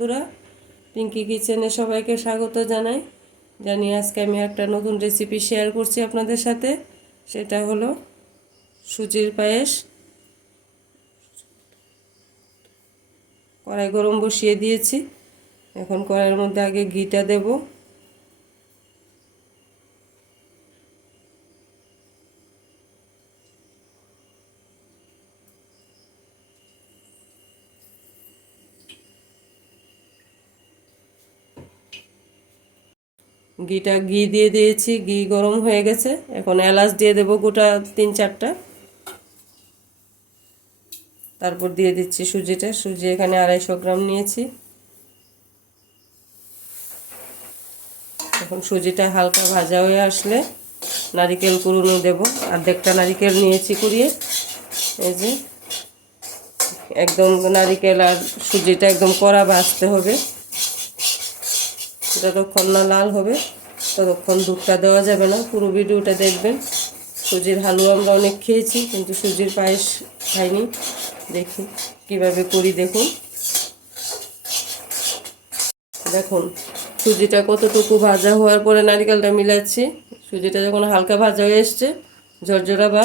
বন্ধুরা, পিঙ্কি কিচেনে সবাইকে স্বাগত জানিয়ে আজকে আমি একটা নতুন রেসিপি শেয়ার করছি আপনাদের সাথে। সেটা হলো সুজির পায়েস। কড়াই গরম বসিয়ে দিয়েছি। এখন কড়াইয়ের মধ্যে আগে ঘিটা দেব। ঘি দিয়ে দিয়েছি, ঘি গরম হয়ে গেছে। এখন এলাচ দিয়ে দেব গোটা 3-4টা। তারপর দিয়ে দিচ্ছি সুজি এখানে 250 গ্রাম নিয়েছি। এখন সুজিটা হালকা ভাজা হয়ে আসলে নারিকেল কুড়ুনো দেব। অর্ধেকটা নারিকেল নিয়েছি কুড়িয়ে। এই যে একদম নারিকেল আর সুজিটা একদম কড়া ভাজতে হবে। যতক্ষণ না লাল হবে ততক্ষণ দুধটা দেওয়া যাবে না। পুরো ভিডিওটা দেখবেন। সুজির হালুয়া আমরা অনেক খেয়েছি, কিন্তু সুজির পায়েস খাইনি। দেখি কিভাবে করি, দেখুন। দেখুন সুজিটা কতটুকু ভাজা হওয়ার পরে নারিকেলটা মিলাচ্ছি। সুজিটা যখন হালকা ভাজা হয়ে এসছে, ঝরঝরা বা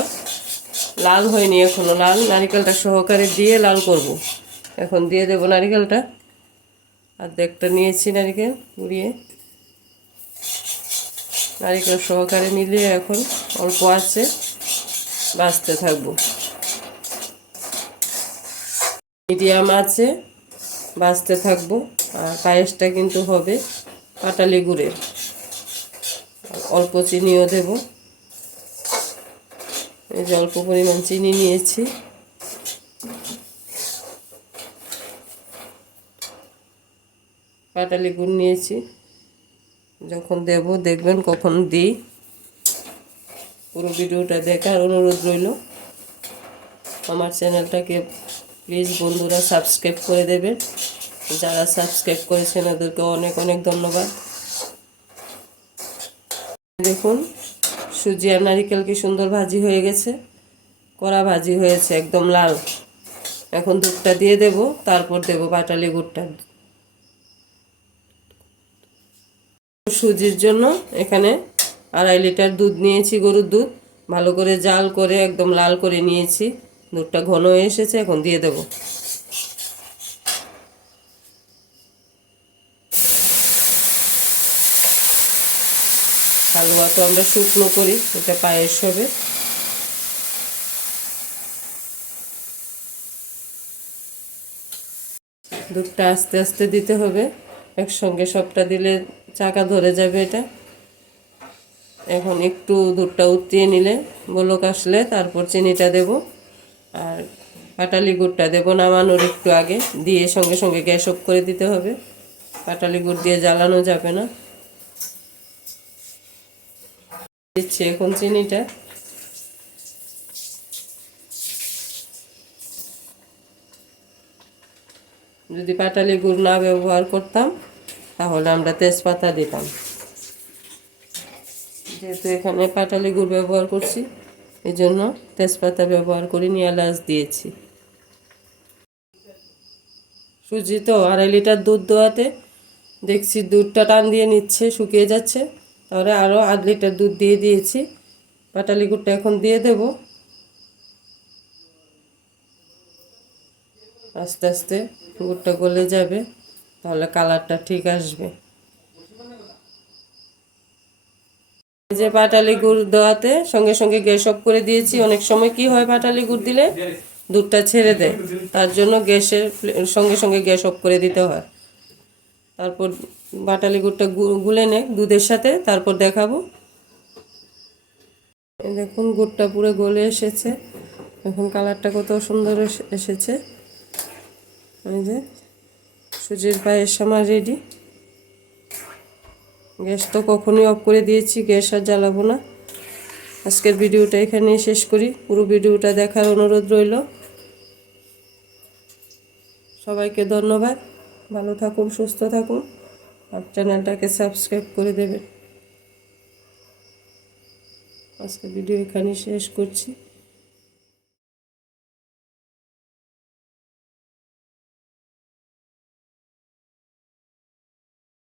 লাল হয়নি এখনো, লাল নারিকেলটা সহকারে দিয়ে লাল করব। এখন দিয়ে দেব নারিকেলটা। অর্ধেকটা নিয়েছি নারিকেল কুড়িয়ে। নারিকেল সহকারে মিলিয়ে এখন অল্প আছে ভাজতে থাকবো। মিডিয়াম আছে ভাজতে থাকবো। আর পায়েসটা কিন্তু হবে পাটালি গুড়ের। অল্প চিনিও দেব। এই যে অল্প পরিমাণ চিনি নিয়েছি। পাটালি গুড় নিয়েছি। যখন দেব দেখবেন কখন দিই। পুরো ভিডিওটা দেখার অনুরোধ রইল। আমার চ্যানেলটাকে প্লিজ বন্ধুরা সাবস্ক্রাইব করে দেবেন। যারা সাবস্ক্রাইব করেছেন ওদেরকে অনেক অনেক ধন্যবাদ। দেখুন সুজি আর নারিকেল কি সুন্দর ভাজি হয়ে গেছে, কড়া ভাজি হয়েছে, একদম লাল। এখন দুধটা দিয়ে দেব, তারপর দেব পাটালি গুড়টা। সুজির জন্য এখানে 2.5 লিটার দুধ নিয়েছি, গরুর দুধ। ভালো করে জাল করে একদম লাল করে নিয়েছি। দুধটা ঘন হয়ে এসেছে, এখন দিয়ে দেব। হালুয়া তো আমরা শুকনো করি, এটা পায়েস হবে। দুধটা আস্তে আস্তে দিতে হবে, একসঙ্গে সবটা দিলে চাকা ধরে যাবে এটা। এখন একটু দুধটা উতরিয়ে নিলে, বলক আসলে তারপর চিনিটা দেব। আর পাটালি গুড়টা দেব নামানোর একটু আগে, দিয়ে সঙ্গে সঙ্গে গ্যাস অফ করে দিতে হবে। পাটালি গুড় দিয়ে জ্বালানো যাবে না। দিচ্ছি এখন চিনিটা। যদি পাটালি গুড় না ব্যবহার করতাম তাহলে আমরা তেজপাতা দিতাম। যেহেতু এখানে পাটালি গুড় ব্যবহার করছি, এই জন্য তেজপাতা ব্যবহার করি, এলাচ দিয়েছি। সুজি তো 2.5 লিটার দুধ দেওয়াতে দেখছি দুধটা টান দিয়ে নিচ্ছে, শুকিয়ে যাচ্ছে। তাহলে আরও 1/2 লিটার দুধ দিয়ে দিয়েছি। পাটালি গুড়টা এখন দিয়ে দেব। আস্তে আস্তে গুড়টা গলে যাবে, তাহলে কালারটা ঠিক আসবে। এই যে পাটালি গুড় দেওয়াতে সঙ্গে সঙ্গে গ্যাস অফ করে দিয়েছি। অনেক সময় কি হয়, পাটালি গুড় দিলে দুধটা ছেড়ে দেয়, তার জন্য গ্যাসের সঙ্গে সঙ্গে গ্যাস অফ করে দিতে হয়। তারপর পাটালি গুড়টা গুলে নে দুধের সাথে, তারপর দেখাবো। দেখুন গুড়টা পুরো গলে এসেছে। এখন কালারটা কত সুন্দর এসেছে। এই যে সুজির পায়েস আমার রেডি। গ্যাস তো কখনই অফ করে দিয়েছি, গ্যাস আর জ্বালাবো না। আজকের ভিডিওটা এখানেই শেষ করি। পুরো ভিডিওটা দেখার অনুরোধ রইল। সবাইকে ধন্যবাদ। ভালো থাকুন, সুস্থ থাকুন। আর চ্যানেলটাকে সাবস্ক্রাইব করে দেবেন। আজকের ভিডিও এখানেই শেষ করছি।